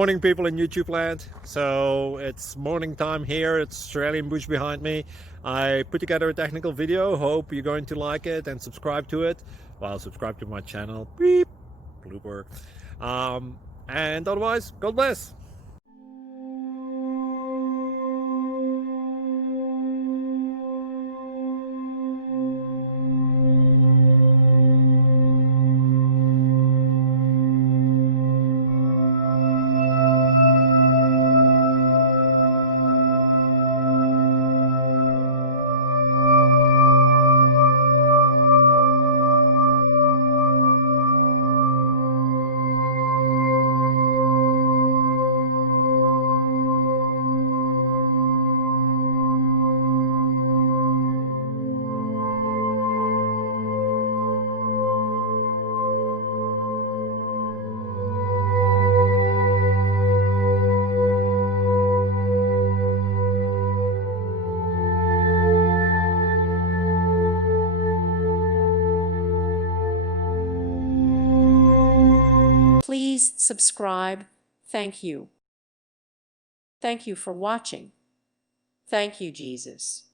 Morning people in YouTube land. So it's morning time here. It's Australian bush behind me. I put together a technical video. Hope you're going to like it and subscribe to it. Well, subscribe to my channel. Beep. Blooper. And otherwise, God bless. Please subscribe. Thank you. Thank you for watching. Thank you, Jesus.